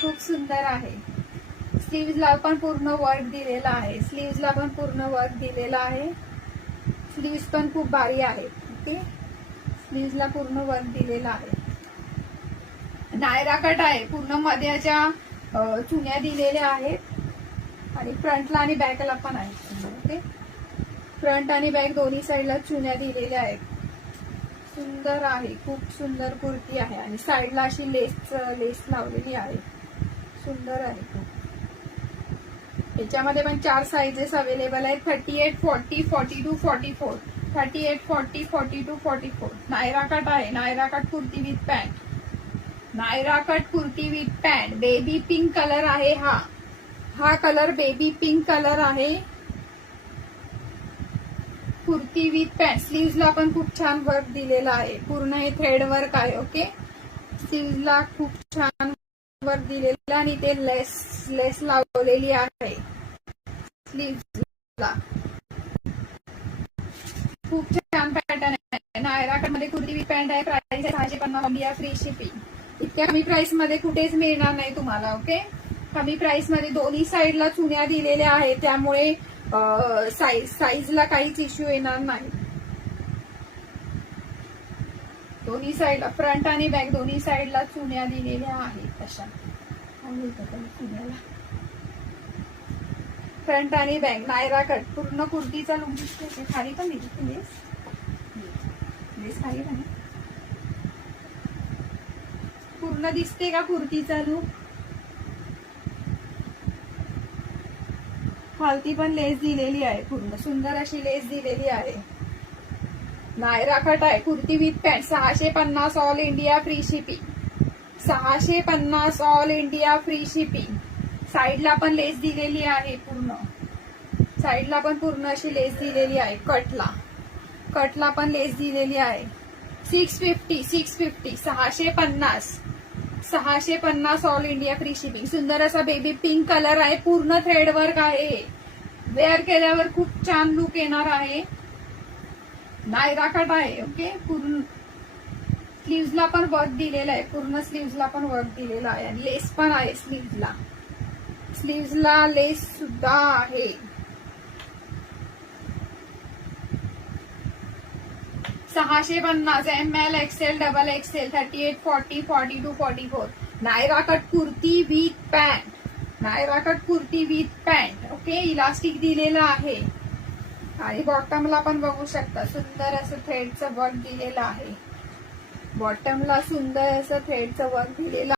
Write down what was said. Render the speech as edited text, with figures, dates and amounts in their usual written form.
खूप सुंदर आहे. स्लीव्हजला पण पूर्ण वर्क दिलेला आहे. स्लीव्हजला पण पूर्ण वर्क दिलेला आहे. स्लीव्स पण खूप भारी आहे. ओके, स्लीव्हजला पूर्ण वर्क दिलेला आहे. नायरा कट आहे. पूर्ण मध्ये अशा चुन्या दिलेल्या आहेत आणि फ्रंटला आणि बॅकला पण आहे. ओके, फ्रंट आणि बॅक दोन्ही साईडला चुन्या दिलेल्या आहेत. सुंदर आहे, खूप सुंदर कुर्ती आहे आणि साईडला अशी लेस लावलेली आहे. सुंदर आहे खूप. याच्यामध्ये पण 4 साइजेस अवेलेबल आहेत. 38, 40, 42, 44. 38, 40, 42, 44. नायरा कट आहे. Naira cut kurti with pant. Naira cut kurti with pant. Baby pink colour आहे. हा कलर बेबी पिंक कलर आहे. Kurti with pant. स्लीव्हजला पण खूप छान वर्क दिलेला आहे. पूर्ण हे थ्रेड वर्क आहे. ओके, स्लीव्हजला खूप छान वर्क दिलेला आणि ते लेस लावलेली आहे. स्लीव्हजला खूप छान पॅटर्न आहे. नायरा कट मध्ये कुर्ती विथ पॅन्ट आहे. प्राइस आहे 650 इंडिया फ्री शिपिंग. इतक्या कमी प्राइस मध्ये कुठेच मिळणार नाही तुम्हाला. ओके, कमी प्राइस मध्ये दोन्ही साईडला चुन्या दिलेल्या आहेत, त्यामुळे साईजला काहीच इश्यू येणार नाही. दोन्ही साईडला फ्रंट आणि बॅक दोन्ही साईडला चुन्या दिलेल्या आहेत. तशा चुन्याला फ्रंट आणि बॅक. नायरा कट पूर्ण कुर्तीचा लुक दिसते. खाली पण दिसते लेस खाली पण पूर्ण दिसते का कुर्तीचा लुक? खालती पण लेस दिलेली आहे. पूर्ण सुंदर अशी लेस दिलेली आहे. नायरा कट आहे. Kurti with pant. 650 all India free shipping. 650 all India free shipping. साईडला पण लेस दिलेली आहे. पूर्ण साईडला पण पूर्ण अशी लेस दिलेली आहे. कटला पण लेस दिलेली आहे. 650 650 650 ऑल इंडिया फ्री शिपिंग. सुंदर असा बेबी पिंक कलर आहे. पूर्ण थ्रेड वर्क आहे. वेअर केल्यावर खूप छान लुक येणार आहे. नायरा कट आहे. ओके, पूर्ण स्लीव्हजला पण वर्क दिलेला आहे. पूर्ण स्लीव्हजला पण वर्क दिलेला आहे आणि लेस पण आहे. स्लीव्हजला लेस सुद्धा आहे. $650 ML, XL, XXL, 38, 40, 42, 44. Naira cut kurti with pant. Naira cut kurti with pant. Okay, elastic दिलेला आहे आणि बॉटमला पण बघू शकता सुंदर असं थ्रेडचं वर्क दिलेलं आहे. बॉटमला सुंदर असं थ्रेडचं वर्क दिलेलं